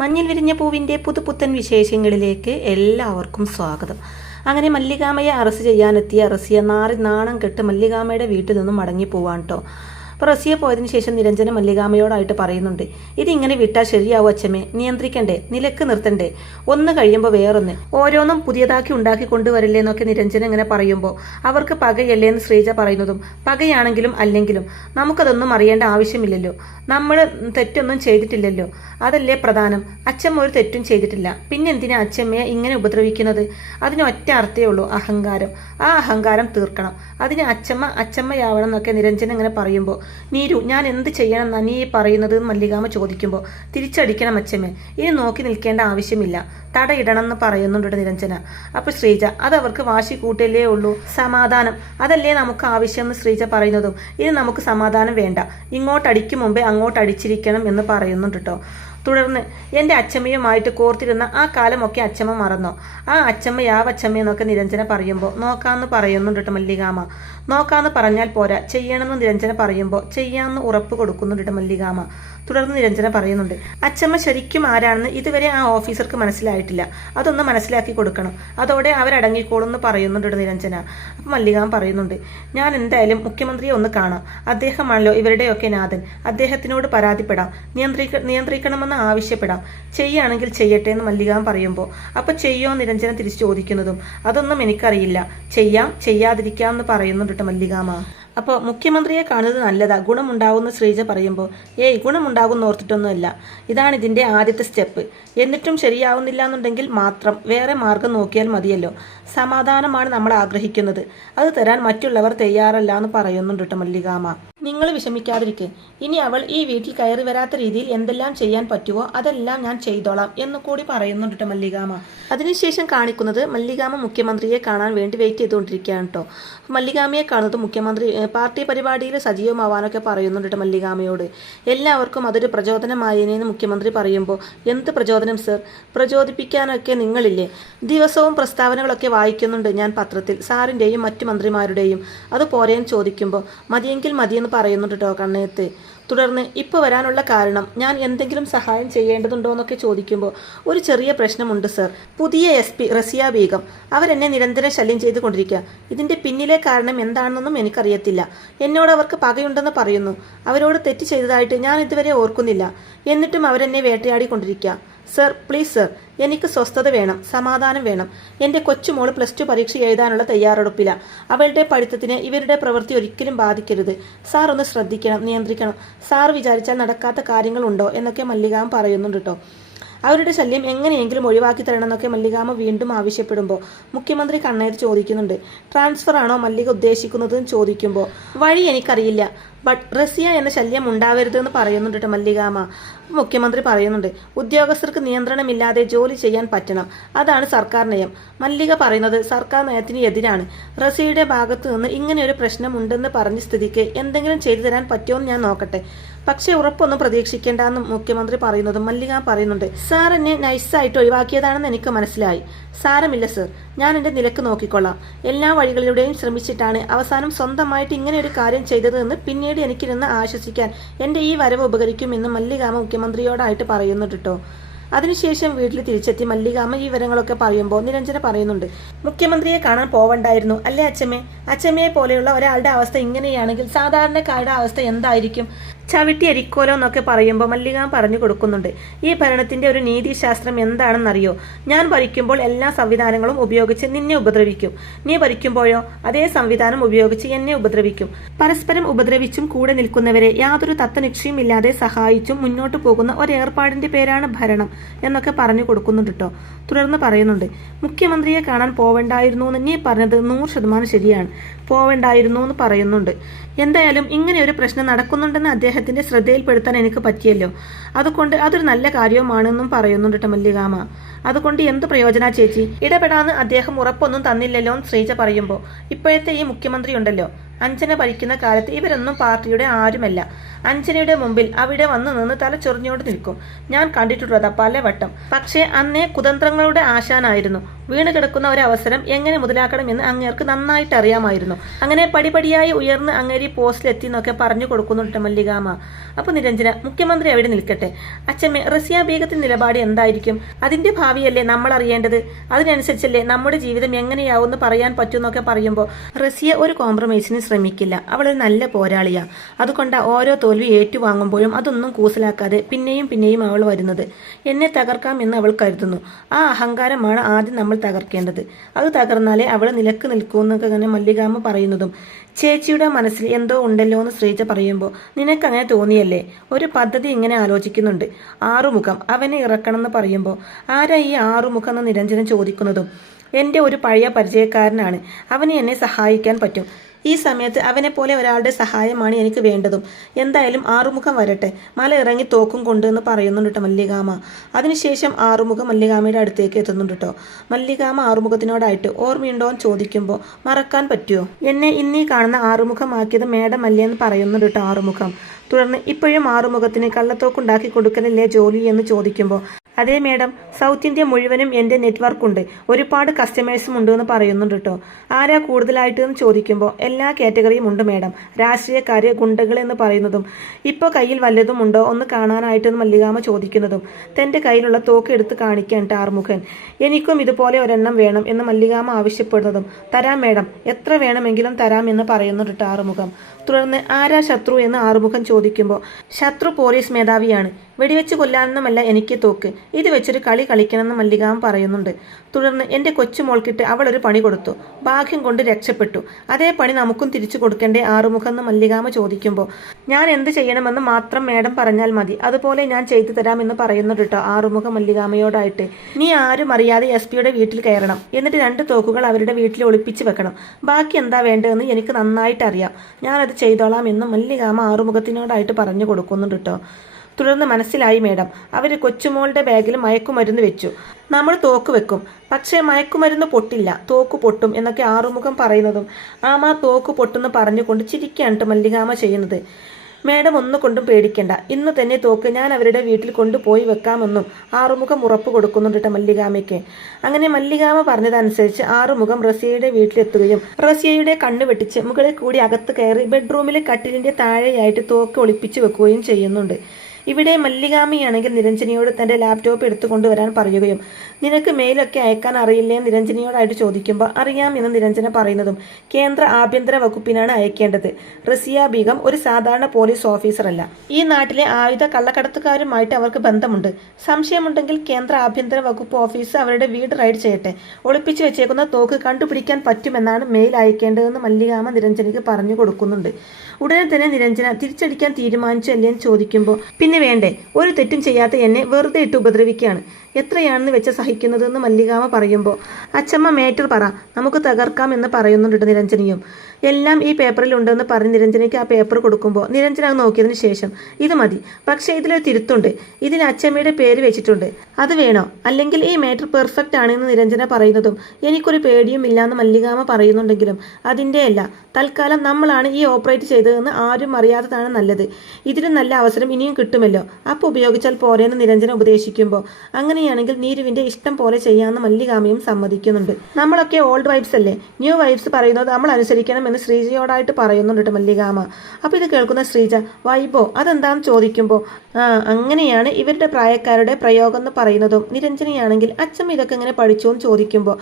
മഞ്ഞിൽ വിരിഞ്ഞ പൂവിൻ്റെ പുതുപുത്തൻ വിശേഷങ്ങളിലേക്ക് എല്ലാവർക്കും സ്വാഗതം. അങ്ങനെ മല്ലികാമയെ അറസ്റ്റ് ചെയ്യാനെത്തിയ റസിയ നാണം കെട്ട് മല്ലികാമയുടെ വീട്ടിൽ നിന്നും മടങ്ങി പോവാൻ കേട്ടോ. അപ്പോൾ റസിയ പോയതിനു ശേഷം നിരഞ്ജന മല്ലികാമയോടായിട്ട് പറയുന്നുണ്ട്, ഇതിങ്ങനെ വിട്ടാൽ ശരിയാവും അച്ഛമ്മേ, നിയന്ത്രിക്കണ്ടേ, നിലക്ക് നിർത്തണ്ടേ, ഒന്ന് കഴിയുമ്പോൾ വേറൊന്ന്, ഓരോന്നും പുതിയതാക്കി ഉണ്ടാക്കി കൊണ്ടുവരില്ലേ എന്നൊക്കെ നിരഞ്ജന ഇങ്ങനെ പറയുമ്പോൾ അവർക്ക് പകയല്ലേ എന്ന് ശ്രീജ പറയുന്നതും, പകയാണെങ്കിലും അല്ലെങ്കിലും നമുക്കതൊന്നും അറിയേണ്ട ആവശ്യമില്ലല്ലോ, നമ്മൾ തെറ്റൊന്നും ചെയ്തിട്ടില്ലല്ലോ, അതല്ലേ പ്രധാനം. അച്ഛമ്മ ഒരു തെറ്റും ചെയ്തിട്ടില്ല, പിന്നെന്തിനാ അച്ഛമ്മയെ ഇങ്ങനെ ഉപദ്രവിക്കുന്നത്? അതിന് ഒറ്റ അർത്ഥേ ഉള്ളൂ, അഹങ്കാരം. ആ അഹങ്കാരം തീർക്കണം, അതിന് അച്ഛമ്മയാവണം എന്നൊക്കെ നിരഞ്ജന ഇങ്ങനെ പറയുമ്പോൾ, നീരു ഞാൻ എന്ത് ചെയ്യണം എന്നാ നീ പറയുന്നത് മല്ലികാമ ചോദിക്കുമ്പോൾ, തിരിച്ചടിക്കണം അച്ഛമ്മേ, ഇനി നോക്കി നിൽക്കേണ്ട ആവശ്യമില്ല, തടയിടണം എന്ന് പറയുന്നുണ്ട് നിരഞ്ജന. അപ്പൊ ശ്രീജ, അതവർക്ക് വാശി കൂട്ടല്ലേ ഉള്ളൂ, സമാധാനം അതല്ലേ നമുക്ക് ആവശ്യം എന്ന് ശ്രീജ പറയുന്നതും, ഇനി നമുക്ക് സമാധാനം വേണ്ട, ഇങ്ങോട്ടടിക്കും മുമ്പേ അങ്ങോട്ട് അടിച്ചിരിക്കണം എന്ന് പറയുന്നുണ്ട് കേട്ടോ. തുടർന്ന് എൻ്റെ അച്ഛമ്മയുമായിട്ട് കോർത്തിരുന്ന ആ കാലമൊക്കെ അച്ഛമ്മ മറന്നോ? ആ അച്ഛമ്മ യാവച്ഛമ്മയെന്നൊക്കെ നിരഞ്ജന പറയുമ്പോൾ നോക്കാമെന്ന് പറയുന്നുണ്ട് കേട്ടോ മല്ലികാമ. നോക്കാമെന്ന് പറഞ്ഞാൽ പോരാ, ചെയ്യണമെന്ന് നിരഞ്ജന പറയുമ്പോൾ ചെയ്യാമെന്ന് ഉറപ്പ് കൊടുക്കുന്നുണ്ട് കേട്ടോ മല്ലികാമ. തുടർന്ന് നിരഞ്ജന പറയുന്നുണ്ട്, അച്ഛമ്മ ശരിക്കും ആരാണെന്ന് ഇതുവരെ ആ ഓഫീസർക്ക് മനസ്സിലായിട്ടില്ല, അതൊന്ന് മനസ്സിലാക്കി കൊടുക്കണം, അതോടെ അവരടങ്ങിക്കോളും എന്ന് പറയുന്നുണ്ട് നിരഞ്ജന. അപ്പം മല്ലികാമ പറയുന്നുണ്ട്, ഞാൻ എന്തായാലും മുഖ്യമന്ത്രിയെ ഒന്ന് കാണാം, അദ്ദേഹമാണല്ലോ ഇവരുടെയൊക്കെ നാഥൻ, അദ്ദേഹത്തിനോട് പരാതിപ്പെടാം, നിയന്ത്രിക്കണമെന്ന് ആവശ്യപ്പെടാം, ചെയ്യുകയാണെങ്കിൽ ചെയ്യട്ടെ എന്ന് മല്ലികാമ പറയുമ്പോൾ, അപ്പോൾ ചെയ്യോ നിരഞ്ജന തിരിച്ചു ചോദിക്കുന്നതും, അതൊന്നും എനിക്കറിയില്ല, ചെയ്യാതിരിക്കാം എന്ന് പറയുന്നുണ്ട് കേട്ടോ മല്ലികാമ. അപ്പോൾ മുഖ്യമന്ത്രിയെ കാണുന്നത് നല്ലതാ, ഗുണമുണ്ടാകുന്ന ശ്രീജ പറയുമ്പോൾ, ഗുണമുണ്ടാകുന്ന ഓർത്തിട്ടൊന്നുമല്ല, ഇതാണ് ഇതിൻ്റെ ആദ്യത്തെ സ്റ്റെപ്പ്, എന്നിട്ടും ശരിയാവുന്നില്ല എന്നുണ്ടെങ്കിൽ മാത്രം വേറെ മാർഗം നോക്കിയാൽ മതിയല്ലോ, സമാധാനമാണ് നമ്മൾ ആഗ്രഹിക്കുന്നത്, അത് തരാൻ മറ്റുള്ളവർ തയ്യാറല്ല എന്ന് പറയുന്നുണ്ട് കേട്ടോ മല്ലികാമ. നിങ്ങൾ വിഷമിക്കാതിരിക്കെ, ഇനി അവൾ ഈ വീട്ടിൽ കയറി വരാത്ത രീതിയിൽ എന്തെല്ലാം ചെയ്യാൻ പറ്റുമോ അതെല്ലാം ഞാൻ ചെയ്തോളാം എന്ന് കൂടി പറയുന്നുണ്ട് കേട്ടോ മല്ലികാമ. അതിനുശേഷം കാണിക്കുന്നത് മല്ലികാമ മുഖ്യമന്ത്രിയെ കാണാൻ വേണ്ടി വെയിറ്റ് ചെയ്തുകൊണ്ടിരിക്കുകയാണ് കേട്ടോ. മല്ലികാമയെ കാണുന്നത് മുഖ്യമന്ത്രി പാർട്ടി പരിപാടിയിൽ സജീവമാവാനൊക്കെ പറയുന്നുണ്ട് കേട്ടോ മല്ലികാമയോട്. എല്ലാവർക്കും അതൊരു പ്രചോദനമായേനെന്ന് മുഖ്യമന്ത്രി പറയുമ്പോൾ, എന്ത് പ്രചോദനം സർ, പ്രചോദിപ്പിക്കാനൊക്കെ നിങ്ങളില്ലേ, ദിവസവും പ്രസ്താവനകളൊക്കെ വായിക്കുന്നുണ്ട് ഞാൻ പത്രത്തിൽ, സാറിൻ്റെയും മറ്റു മന്ത്രിമാരുടെയും, അത് പോരേന്ന് ചോദിക്കുമ്പോൾ മതിയെങ്കിൽ മതിയെന്ന് പറയുന്നുണ്ട് കേട്ടോ കണ്ണയത്ത്. തുടർന്ന് ഇപ്പോൾ വരാനുള്ള കാരണം, ഞാൻ എന്തെങ്കിലും സഹായം ചെയ്യേണ്ടതുണ്ടോ എന്നൊക്കെ ചോദിക്കുമ്പോൾ, ഒരു ചെറിയ പ്രശ്നമുണ്ട് സർ, പുതിയ SP റസിയ ബീഗം, അവരെന്നെ നിരന്തരം ശല്യം ചെയ്തുകൊണ്ടിരിക്കുക, ഇതിൻ്റെ പിന്നിലെ കാരണം എന്താണെന്നൊന്നും എനിക്കറിയത്തില്ല, എന്നോട് അവർക്ക് പകയുണ്ടെന്ന് പറയുന്നു, അവരോട് തെറ്റ് ചെയ്തതായിട്ട് ഞാൻ ഇതുവരെ ഓർക്കുന്നില്ല, എന്നിട്ടും അവരെന്നെ വേട്ടയാടിക്കൊണ്ടിരിക്കുക. സർ പ്ലീസ് സർ, എനിക്ക് സ്വസ്ഥത വേണം, സമാധാനം വേണം, എൻ്റെ കൊച്ചുമോൾ +2 പരീക്ഷ എഴുതാനുള്ള തയ്യാറെടുപ്പില്ല, അവളുടെ പഠിത്തത്തിന് ഇവരുടെ പ്രവൃത്തി ഒരിക്കലും ബാധിക്കരുത്, സാർ ഒന്ന് ശ്രദ്ധിക്കണം, നിയന്ത്രിക്കണം, സാർ വിചാരിച്ചാൽ നടക്കാത്ത കാര്യങ്ങളുണ്ടോ എന്നൊക്കെ മല്ലികാമ പറയുന്നുണ്ട് കേട്ടോ. അവരുടെ ശല്യം എങ്ങനെയെങ്കിലും ഒഴിവാക്കി തരണം എന്നൊക്കെ മല്ലികാമ വീണ്ടും ആവശ്യപ്പെടുമ്പോൾ മുഖ്യമന്ത്രി കണ്ണേർ ചോദിക്കുന്നുണ്ട്, ട്രാൻസ്ഫർ ആണോ മല്ലിക ഉദ്ദേശിക്കുന്നതെന്ന് ചോദിക്കുമ്പോൾ, വഴി എനിക്കറിയില്ല, ബട്ട് റസിയ എന്ന ശല്യം ഉണ്ടാവരുതെന്ന് പറയുന്നുണ്ട് കേട്ടോ മല്ലികാമ. മുഖ്യമന്ത്രി പറയുന്നുണ്ട്, ഉദ്യോഗസ്ഥർക്ക് നിയന്ത്രണമില്ലാതെ ജോലി ചെയ്യാൻ പറ്റണം, അതാണ് സർക്കാർ നയം. മല്ലിക പറയുന്നത് സർക്കാർ നയത്തിന് എതിരാണ്, റസിയയുടെ ഭാഗത്തു നിന്ന് ഇങ്ങനെ ഒരു പ്രശ്നമുണ്ടെന്ന് പറഞ്ഞ സ്ഥിതിക്ക് എന്തെങ്കിലും ചെയ്തു തരാൻ പറ്റുമോ എന്ന് ഞാൻ നോക്കട്ടെ, പക്ഷേ ഉറപ്പൊന്നും പ്രതീക്ഷിക്കേണ്ടെന്ന് മുഖ്യമന്ത്രി പറയുന്നതും മല്ലിക പറയുന്നുണ്ട്, സാർ എന്നെ നൈസായിട്ട് ഒഴിവാക്കിയതാണെന്ന് എനിക്ക് മനസ്സിലായി, സാരമില്ല സർ, ഞാൻ എൻ്റെ നിലക്ക് നോക്കിക്കൊള്ളാം, എല്ലാ വഴികളിലൂടെയും ശ്രമിച്ചിട്ടാണ് അവസാനം സ്വന്തമായിട്ട് ഇങ്ങനെ ഒരു കാര്യം ചെയ്തതെന്ന് പിന്നീട് എനിക്കിരുന്ന് ആശ്വസിക്കാൻ എൻ്റെ ഈ വരവ് ഉപകരിക്കുമെന്ന് മല്ലികാമ മുഖ്യമന്ത്രിയോടായിട്ട് പറയുന്നുണ്ട് കേട്ടോ. അതിനുശേഷം വീട്ടിൽ തിരിച്ചെത്തി മല്ലികാമ ഈ വിവരങ്ങളൊക്കെ പറയുമ്പോൾ നിരഞ്ജന പറയുന്നുണ്ട്, മുഖ്യമന്ത്രിയെ കാണാൻ പോവണ്ടായിരുന്നു അല്ലേ അച്ഛമ്മേ, അച്ഛമ്മയെ പോലെയുള്ള ഒരാളുടെ അവസ്ഥ ഇങ്ങനെയാണെങ്കിൽ സാധാരണക്കാരുടെ അവസ്ഥ എന്തായിരിക്കും, ചവിട്ടി അരിക്കോലോ എന്നൊക്കെ പറയുമ്പോൾ മല്ലികാമ പറഞ്ഞു കൊടുക്കുന്നുണ്ട്, ഈ ഭരണത്തിന്റെ ഒരു നീതിശാസ്ത്രം എന്താണെന്നറിയോ, ഞാൻ ഭരിക്കുമ്പോൾ എല്ലാ സംവിധാനങ്ങളും ഉപയോഗിച്ച് നിന്നെ ഉപദ്രവിക്കും, നീ ഭരിക്കുമ്പോഴോ അതേ സംവിധാനം ഉപയോഗിച്ച് എന്നെ ഉപദ്രവിക്കും, പരസ്പരം ഉപദ്രവിച്ചും കൂടെ നിൽക്കുന്നവരെ യാതൊരു തത്വനിശ്ചയമില്ലാതെ സഹായിച്ചും മുന്നോട്ട് പോകുന്ന ഒരേർപ്പാടിന്റെ പേരാണ് ഭരണം എന്നൊക്കെ പറഞ്ഞു കൊടുക്കുന്നുണ്ട് കേട്ടോ. തുടർന്ന് പറയുന്നുണ്ട്, മുഖ്യമന്ത്രിയെ കാണാൻ പോവണ്ടായിരുന്നു എന്ന് നീ പറഞ്ഞത് 100% ശരിയാണ്, പോവണ്ടായിരുന്നു എന്ന് പറയുന്നുണ്ട്, എന്തായാലും ഇങ്ങനെ ഒരു പ്രശ്നം നടക്കുന്നുണ്ടെന്ന് അദ്ദേഹത്തിന്റെ ശ്രദ്ധയിൽപ്പെടുത്താൻ എനിക്ക് പറ്റിയല്ലോ, അതുകൊണ്ട് അതൊരു നല്ല കാര്യവുമാണെന്നും പറയുന്നുണ്ട് കേട്ടോ മല്ലികാമ. അതുകൊണ്ട് എന്ത് പ്രയോജന ചേച്ചി, ഇടപെടാന്ന് അദ്ദേഹം ഉറപ്പൊന്നും തന്നില്ലല്ലോ എന്ന് ശ്രീജ പറയുമ്പോൾ, ഇപ്പോഴത്തെ ഈ മുഖ്യമന്ത്രി ഉണ്ടല്ലോ, അഞ്ജന ഭരിക്കുന്ന കാലത്ത് ഇവരൊന്നും പാർട്ടിയുടെ ആരുമല്ല, അഞ്ജനയുടെ മുമ്പിൽ അവിടെ വന്നു നിന്ന് തലച്ചൊറിഞ്ഞോണ്ട് നിൽക്കും. ഞാൻ കണ്ടിട്ടുള്ളതാ പലവട്ടം. പക്ഷേ അന്നേ കുതന്ത്രങ്ങളുടെ ആശാനായിരുന്നു. വീണ് കിടക്കുന്ന ഒരു അവസരം എങ്ങനെ മുതലാക്കണമെന്ന് അങ്ങേർക്ക് നന്നായിട്ട് അറിയാമായിരുന്നു. അങ്ങനെ പടിപടിയായി ഉയർന്ന് അങ്ങേരി പോസ്റ്റിലെത്തി എന്നൊക്കെ പറഞ്ഞു കൊടുക്കുന്നുണ്ട് മല്ലികാമ. അപ്പൊ നിരഞ്ജന, മുഖ്യമന്ത്രി അവിടെ നിൽക്കട്ടെ, അച്ഛമ്മ റസിയ ബീഗത്തിന്റെ നിലപാട് എന്തായിരിക്കും? അതിന്റെ ഭാവിയല്ലേ നമ്മൾ അറിയേണ്ടത്. അതിനനുസരിച്ചല്ലേ നമ്മുടെ ജീവിതം എങ്ങനെയാവുമെന്ന് പറയാൻ പറ്റുമെന്നൊക്കെ പറയുമ്പോൾ റസിയ ഒരു കോംപ്രമൈസിന് ശ്രമിക്കില്ല. അവളൊരു നല്ല പോരാളിയാ. അതുകൊണ്ട് ഓരോ തോൽവി ഏറ്റുവാങ്ങുമ്പോഴും അതൊന്നും കൂസലാക്കാതെ പിന്നെയും പിന്നെയും അവൾ വരുന്നത്. എന്നെ തകർക്കാം എന്ന് അവൾ കരുതുന്നു. ആ അഹങ്കാരമാണ് ആദ്യം നമ്മൾ തകർക്കേണ്ടത്. അത് തകർന്നാലേ അവൾ നിലക്ക് നിൽക്കൂന്നൊക്കെ അങ്ങനെ മല്ലികാമ്മ പറയുന്നതും ചേച്ചിയുടെ മനസ്സിൽ എന്തോ ഉണ്ടല്ലോ എന്ന് ശ്രീജ പറയുമ്പോൾ നിനക്കങ്ങനെ തോന്നിയല്ലേ? ഒരു പദ്ധതി ഇങ്ങനെ ആലോചിക്കുന്നുണ്ട്. ആറുമുഖം അവനെ ഇറക്കണം എന്ന് പറയുമ്പോൾ ആരാ ഈ ആറുമുഖം എന്ന് നിരഞ്ജനം ചോദിക്കുന്നതും എൻ്റെ ഒരു പഴയ പരിചയക്കാരനാണ്. അവന് എന്നെ സഹായിക്കാൻ പറ്റും. ഈ സമയത്ത് അവനെപ്പോലെ ഒരാളുടെ സഹായമാണ് എനിക്ക് വേണ്ടതും. എന്തായാലും ആറുമുഖം വരട്ടെ, മല ഇറങ്ങി തോക്കും കൊണ്ട് എന്ന് പറയുന്നുണ്ട് കേട്ടോ മല്ലികാമ. അതിനുശേഷം ആറുമുഖം മല്ലികാമയുടെ അടുത്തേക്ക് എത്തുന്നുണ്ട് കേട്ടോ. മല്ലികാമ ആറുമുഖത്തിനോടായിട്ട് ഓർമ്മയുണ്ടോ എന്ന് ചോദിക്കുമ്പോൾ മറക്കാൻ പറ്റുമോ? എന്നെ ഇന്നീ കാണുന്ന ആറുമുഖമാക്കിയത് മേഡം അല്ലേ എന്ന് പറയുന്നുണ്ട് കേട്ടോ ആറുമുഖം. തുടർന്ന് ഇപ്പോഴും ആറുമുഖത്തിന് കള്ളത്തോക്കുണ്ടാക്കി കൊടുക്കലല്ലേ ജോലി എന്ന് ചോദിക്കുമ്പോൾ അതേ മേഡം, സൗത്ത് ഇന്ത്യ മുഴുവനും എൻ്റെ നെറ്റ്വർക്കുണ്ട്, ഒരുപാട് കസ്റ്റമേഴ്സും ഉണ്ട് എന്ന് പറയുന്നുണ്ട് കേട്ടോ. ആരാ കൂടുതലായിട്ട് എന്ന് ചോദിക്കുമ്പോൾ എല്ലാ കാറ്റഗറിയും ഉണ്ട് മേഡം. രാഷ്ട്രീയക്കാര്, ഗുണ്ടകൾ എന്ന് പറയുന്നതും ഇപ്പോൾ കയ്യിൽ വല്ലതും ഉണ്ടോ ഒന്ന് കാണാനായിട്ടെന്ന് മല്ലികാമ ചോദിക്കുന്നതും തൻ്റെ കയ്യിലുള്ള തോക്ക് എടുത്ത് കാണിക്കാൻ ആറുമുഖൻ. എനിക്കും ഇതുപോലെ ഒരെണ്ണം വേണം എന്ന് മല്ലികാമ ആവശ്യപ്പെടുന്നതും തരാം മേഡം, എത്ര വേണമെങ്കിലും തരാം എന്ന് പറയുന്നുണ്ട് കേട്ടോ ആറുമുഖം. തുടർന്ന് ആരാ ശത്രു എന്ന് ആറുമുഖം ചോദിക്കുമ്പോൾ ശത്രു പോലീസ് മേധാവിയാണ്, വെടിവെച്ച് കൊല്ലാനൊന്നുമല്ല എനിക്ക് തോക്ക്, ഇത് വെച്ചൊരു കളി കളിക്കണമെന്ന് മല്ലികാമ പറയുന്നുണ്ട്. തുടർന്ന് എൻ്റെ കൊച്ചുമോൾക്കിട്ട് അവളൊരു പണി കൊടുത്തു, ഭാഗ്യം കൊണ്ട് രക്ഷപ്പെട്ടു, അതേ പണി നമുക്കും തിരിച്ചു കൊടുക്കേണ്ടേ ആറുമുഖം എന്ന് മല്ലികാമ ചോദിക്കുമ്പോൾ ഞാൻ എന്ത് ചെയ്യണമെന്ന് മാത്രം മേഡം പറഞ്ഞാൽ മതി, അതുപോലെ ഞാൻ ചെയ്തു തരാമെന്ന് പറയുന്നുണ്ട് കേട്ടോ ആറുമുഖം മല്ലികാമയോടായിട്ട്. നീ ആരും അറിയാതെ SP-യുടെ വീട്ടിൽ കയറണം, എന്നിട്ട് 2 തോക്കുകൾ അവരുടെ വീട്ടിൽ ഒളിപ്പിച്ച് വെക്കണം, ബാക്കി എന്താ വേണ്ടതെന്ന് എനിക്ക് നന്നായിട്ട് അറിയാം, ഞാനത് ചെയ്തോളാം എന്ന് മല്ലികാമ ആറുമുഖത്തിനോടായിട്ട് പറഞ്ഞു കൊടുക്കുന്നുണ്ട് കേട്ടോ. തുടർന്ന് മനസ്സിലായി മേഡം, അവർ കൊച്ചുമോളുടെ ബാഗിൽ മയക്കുമരുന്ന് വെച്ചു, നമ്മൾ തോക്ക് വെക്കും, പക്ഷേ മയക്കുമരുന്ന് പൊട്ടില്ല, തോക്ക് പൊട്ടും എന്നൊക്കെ ആറുമുഖം പറയുന്നതും ആമാ തോക്ക് പൊട്ടെന്ന് പറഞ്ഞുകൊണ്ട് ചിരിക്കാണ് മല്ലികാമ ചെയ്യുന്നത്. മേഡം ഒന്നുകൊണ്ടും പേടിക്കണ്ട, ഇന്ന് തന്നെ തോക്ക് ഞാൻ അവരുടെ വീട്ടിൽ കൊണ്ടുപോയി വെക്കാമെന്നും ആറുമുഖം ഉറപ്പ് കൊടുക്കുന്നുണ്ട് മല്ലികാമയ്ക്ക്. അങ്ങനെ മല്ലികാമ പറഞ്ഞതനുസരിച്ച് ആറുമുഖം റസിയയുടെ വീട്ടിലെത്തുകയും റസിയയുടെ കണ്ണ് വെട്ടിച്ച് മുകളിൽ കൂടി അകത്ത് കയറി ബെഡ്റൂമിലെ കട്ടിലിന്റെ താഴെയായിട്ട് തോക്ക് ഒളിപ്പിച്ചു വെക്കുകയും ചെയ്യുന്നുണ്ട്. ഇവിടെ മല്ലികാമയാണെങ്കിൽ നിരഞ്ജനിയോട് തൻ്റെ ലാപ്ടോപ്പ് എടുത്തുകൊണ്ടുവരാൻ പറയുകയും നിനക്ക് മെയിലൊക്കെ അയക്കാൻ അറിയില്ലേ നിരഞ്ജനിയോടായിട്ട് ചോദിക്കുമ്പോൾ അറിയാമെന്ന് നിരഞ്ജന പറയുന്നതും കേന്ദ്ര ആഭ്യന്തര വകുപ്പിനാണ് അയക്കേണ്ടത്. റസിയ ബീഗം ഒരു സാധാരണ പോലീസ് ഓഫീസറല്ല, ഈ നാട്ടിലെ ആയുധ കള്ളക്കടത്തുകാരുമായിട്ട് അവർക്ക് ബന്ധമുണ്ട്. സംശയമുണ്ടെങ്കിൽ കേന്ദ്ര ആഭ്യന്തര വകുപ്പ് ഓഫീസ് അവരുടെ വീട് റൈഡ് ചെയ്യട്ടെ, ഒളിപ്പിച്ചു വെച്ചേക്കുന്ന തോക്ക് കണ്ടുപിടിക്കാൻ പറ്റുമെന്നാണ് മെയിൽ അയക്കേണ്ടതെന്ന് മല്ലികാമ നിരഞ്ജനിക്ക് പറഞ്ഞു കൊടുക്കുന്നുണ്ട്. ഉടനെ തന്നെ നിരഞ്ജന തിരിച്ചടിക്കാൻ തീരുമാനിച്ചല്ലേ എന്ന് ചോദിക്കുമ്പോൾ പിന്നെ വേണ്ടേ, ഒരു തെറ്റും ചെയ്യാത്ത എന്നെ വെറുതെ ഇട്ട് ഉപദ്രവിക്കുകയാണ്, എത്രയാണെന്ന് വെച്ച് സഹിക്കുന്നതെന്ന് മല്ലികാമ പറയുമ്പോൾ അച്ചമ്മ മേറ്റർ പറ, നമുക്ക് തകർക്കാം എന്ന് പറയുന്നുണ്ട് നിരഞ്ജനിയും. എല്ലാം ഈ പേപ്പറിൽ ഉണ്ടെന്ന് പറഞ്ഞ് നിരഞ്ജനയ്ക്ക് ആ പേപ്പർ കൊടുക്കുമ്പോൾ നിരഞ്ജന നോക്കിയതിന് ശേഷം ഇത് മതി, പക്ഷേ ഇതിലൊരു തിരുത്തുണ്ട്, ഇതിൽ അച്ചമ്മയുടെ പേര് വെച്ചിട്ടുണ്ട്, അത് വേണോ? അല്ലെങ്കിൽ ഈ മാറ്റർ പെർഫെക്റ്റ് ആണെന്ന് നിരഞ്ജന പറയുന്നതും എനിക്കൊരു പേടിയും ഇല്ലാന്ന് മല്ലികാമ പറയുന്നുണ്ടെങ്കിലും അതിൻ്റെ അല്ല, തൽക്കാലം നമ്മളാണ് ഈ ഓപ്പറേറ്റ് ചെയ്തതെന്ന് ആരും അറിയാത്തതാണ് നല്ലത്, ഇതിലും നല്ല അവസരം ഇനിയും കിട്ടുമല്ലോ, അപ്പോൾ ഉപയോഗിച്ചാൽ പോരെന്ന് നിരഞ്ജന ഉപദേശിക്കുമ്പോൾ അങ്ങനെയാണെങ്കിൽ നീരുവിൻ്റെ ഇഷ്ടം പോലെ ചെയ്യാമെന്ന് മല്ലികാമയും സമ്മതിക്കുന്നുണ്ട്. നമ്മളൊക്കെ ഓൾഡ് വൈബ്സ് അല്ലേ, ന്യൂ വൈബ്സ് പറയുന്നത് നമ്മൾ അനുസരിക്കണം എന്ന് ശ്രീജയോടായിട്ട് പറയുന്നുണ്ട് മല്ലികാമ. അപ്പോൾ ഇത് കേൾക്കുന്ന ശ്രീജ വൈബോ അതെന്താണെന്ന് ചോദിക്കുമ്പോൾ അങ്ങനെയാണ് ഇവരുടെ പ്രായക്കാരുടെ പ്രയോഗം എന്ന് പറയുന്നതും നിരഞ്ജനയാണെങ്കിൽ അച്ഛമ്മ ഇതൊക്കെ എങ്ങനെ പഠിച്ചു എന്ന് ചോദിക്കുമ്പോൾ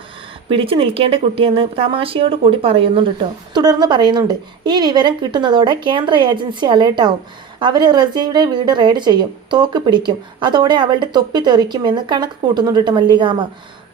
പിടിച്ചു നിൽക്കേണ്ട കുട്ടിയെന്ന് തമാശയോട് കൂടി പറയുന്നുണ്ട് കേട്ടോ. തുടർന്ന് പറയുന്നുണ്ട് ഈ വിവരം കിട്ടുന്നതോടെ കേന്ദ്ര ഏജൻസി അലേർട്ടാവും, അവർ റസിയയുടെ വീട് റെയ്ഡ് ചെയ്യും, തോക്ക് പിടിക്കും, അതോടെ അവളുടെ തൊപ്പി തെറിക്കുമെന്ന് കണക്ക് കൂട്ടുന്നുണ്ട് മല്ലികാമ.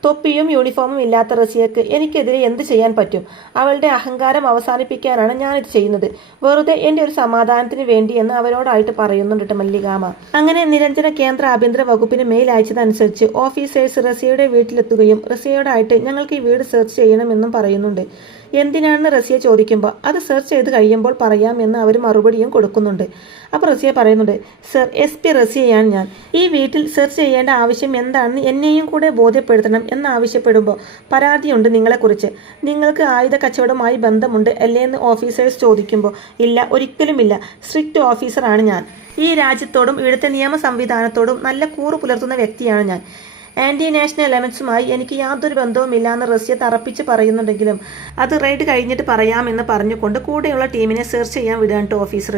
തൊപ്പിയും യൂണിഫോമും ഇല്ലാത്ത റസിയക്ക് എനിക്കെതിരെ എന്ത് ചെയ്യാൻ പറ്റും? അവളുടെ അഹങ്കാരം അവസാനിപ്പിക്കാനാണ് ഞാനിത് ചെയ്യുന്നത്, വെറുതെ എൻ്റെ ഒരു സമാധാനത്തിന് വേണ്ടിയെന്ന് അവരോടായിട്ട് പറയുന്നുണ്ട് മല്ലികാമ. അങ്ങനെ നിരഞ്ജന കേന്ദ്ര ആഭ്യന്തര വകുപ്പിന് മെയിൽ അയച്ചതനുസരിച്ച് ഓഫീസേഴ്സ് റസിയയുടെ വീട്ടിലെത്തുകയും റസിയയോടായിട്ട് ഞങ്ങൾക്ക് ഈ വീട് സെർച്ച് ചെയ്യണമെന്നും പറയുന്നുണ്ട്. എന്തിനാണെന്ന് റസിയ ചോദിക്കുമ്പോൾ അത് സെർച്ച് ചെയ്ത് കഴിയുമ്പോൾ പറയാമെന്ന് അവർ മറുപടിയും കൊടുക്കുന്നുണ്ട്. അപ്പോൾ റസിയ പറയുന്നുണ്ട്, സർ SP റസിയയാണ് ഞാൻ. ഈ വീട്ടിൽ സെർച്ച് ചെയ്യേണ്ട ആവശ്യം എന്താണെന്ന് എന്നെയും കൂടെ ബോധ്യപ്പെടുത്തണം എന്നാവശ്യപ്പെടുമ്പോൾ പരാതിയുണ്ട് നിങ്ങളെക്കുറിച്ച്. നിങ്ങൾക്ക് ആയുധ കച്ചവടവുമായി ബന്ധമുണ്ട് അല്ലേ എന്ന് ഓഫീസേഴ്സ് ചോദിക്കുമ്പോൾ ഇല്ല, ഒരിക്കലുമില്ല. സ്ട്രിക്റ്റ് ഓഫീസറാണ് ഞാൻ. ഈ രാജ്യത്തോടും ഇവിടുത്തെ നിയമ സംവിധാനത്തോടും നല്ല കൂറ് പുലർത്തുന്ന വ്യക്തിയാണ് ഞാൻ. ആൻറ്റി നാഷണൽ എലമെൻസുമായി എനിക്ക് യാതൊരു ബന്ധവുമില്ലാന്ന് റസിയ തറപ്പിച്ച് പറയുന്നുണ്ടെങ്കിലും അത് റെയ്ഡ് കഴിഞ്ഞിട്ട് പറയാമെന്ന് പറഞ്ഞുകൊണ്ട് കൂടെയുള്ള ടീമിനെ സെർച്ച് ചെയ്യാൻ വിടാണ്ട് ഓഫീസർ.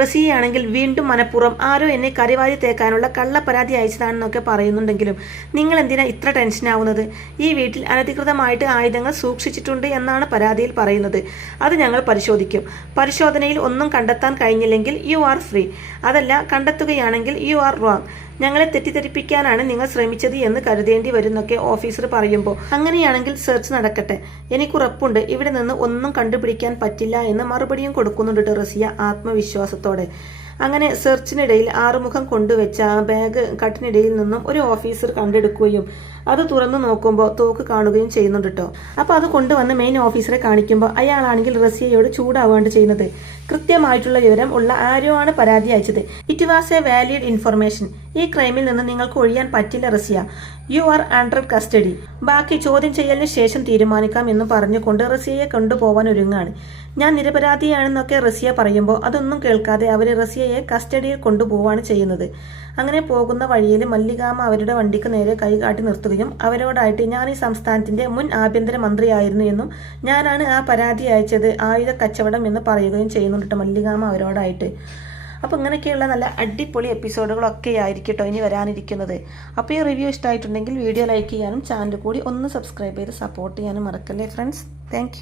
റസിയയാണെങ്കിൽ വീണ്ടും മനഃപൂർവ്വം ആരോ എന്നെ കരിവാരി തേക്കാനുള്ള കള്ളപ്പരാതി അയച്ചതാണെന്നൊക്കെ പറയുന്നുണ്ടെങ്കിലും നിങ്ങൾ എന്തിനാ ഇത്ര ടെൻഷനാവുന്നത്? ഈ വീട്ടിൽ അനധികൃതമായിട്ട് ആയുധങ്ങൾ സൂക്ഷിച്ചിട്ടുണ്ട് എന്നാണ് പരാതിയിൽ പറയുന്നത്. അത് ഞങ്ങൾ പരിശോധിക്കും. പരിശോധനയിൽ ഒന്നും കണ്ടെത്താൻ കഴിഞ്ഞില്ലെങ്കിൽ യു ആർ ഫ്രീ. അതല്ല, കണ്ടെത്തുകയാണെങ്കിൽ യു ആർ റോങ്. ഞങ്ങളെ തെറ്റിദ്ധരിപ്പിക്കാനാണ് നിങ്ങൾ ശ്രമിച്ചത് എന്ന് കരുതേണ്ടി വരുന്നൊക്കെ ഓഫീസർ പറയുമ്പോൾ അങ്ങനെയാണെങ്കിൽ സെർച്ച് നടക്കട്ടെ. എനിക്കുറപ്പുണ്ട് ഇവിടെ നിന്ന് ഒന്നും കണ്ടുപിടിക്കാൻ പറ്റില്ല എന്ന് മറുപടിയും കൊടുക്കുന്നുണ്ട് റസിയ ആത്മവിശ്വാസത്തോടെ. അങ്ങനെ സെർച്ചിനിടയിൽ ആറുമുഖം കൊണ്ടുവച്ച ആ ബാഗ് കട്ടിനിടയിൽ നിന്നും ഒരു ഓഫീസർ കണ്ടെടുക്കുകയും അത് തുറന്നു നോക്കുമ്പോൾ തോക്ക് കാണുകയും ചെയ്യുന്നുണ്ട് കേട്ടോ. അപ്പോൾ അത് കൊണ്ടുവന്ന് മെയിൻ ഓഫീസറെ കാണിക്കുമ്പോൾ അയാളാണെങ്കിൽ റസിയയോട് ചൂടാവാണ്ട് ചെയ്യുന്നത്. കൃത്യമായിട്ടുള്ള വിവരം ഉള്ള ആരോ ആണ് പരാതി അയച്ചത്. It was a valid information. ഈ ക്രൈമിൽ നിന്ന് നിങ്ങൾക്ക് ഒഴിയാൻ പറ്റില്ല Rasiya. You are under custody. ബാക്കി ചോദ്യം ചെയ്യലിന് ശേഷം തീരുമാനിക്കാം എന്ന് പറഞ്ഞുകൊണ്ട് റസിയയെ കൊണ്ടുപോകാൻ ഒരുങ്ങാണ്. ഞാൻ നിരപരാധിയാണെന്നൊക്കെ റസിയ പറയുമ്പോൾ അതൊന്നും കേൾക്കാതെ അവർ റസിയയെ കസ്റ്റഡിയിൽ കൊണ്ടുപോവാണ് ചെയ്യുന്നത്. അങ്ങനെ പോകുന്ന വഴിയിൽ മല്ലികാമ്മ അവരുടെ വണ്ടിക്ക് നേരെ കൈകാട്ടി നിർത്തുകയും അവരോടായിട്ട് ഞാൻ ഈ സംസ്ഥാനത്തിന്റെ മുൻ ആഭ്യന്തര മന്ത്രിയായിരുന്നു എന്നും ഞാനാണ് ആ പരാതി അയച്ചത് ആയുധ കച്ചവടം എന്ന് പറയുകയും ചെയ്യുന്നുണ്ട് മല്ലികാമ്മ അവരോടായിട്ട്. അപ്പോൾ ഇങ്ങനെയൊക്കെയുള്ള നല്ല അടിപൊളി എപ്പിസോഡുകളൊക്കെ ആയിരിക്കട്ടോ ഇനി വരാനിരിക്കുന്നത്. അപ്പോൾ ഈ റിവ്യൂ ഇഷ്ടമായിട്ടുണ്ടെങ്കിൽ വീഡിയോ ലൈക്ക് ചെയ്യാനും ചാനൽ കൂടി ഒന്ന് സബ്സ്ക്രൈബ് ചെയ്ത് സപ്പോർട്ട് ചെയ്യാനും മറക്കല്ലേ ഫ്രണ്ട്സ്. താങ്ക്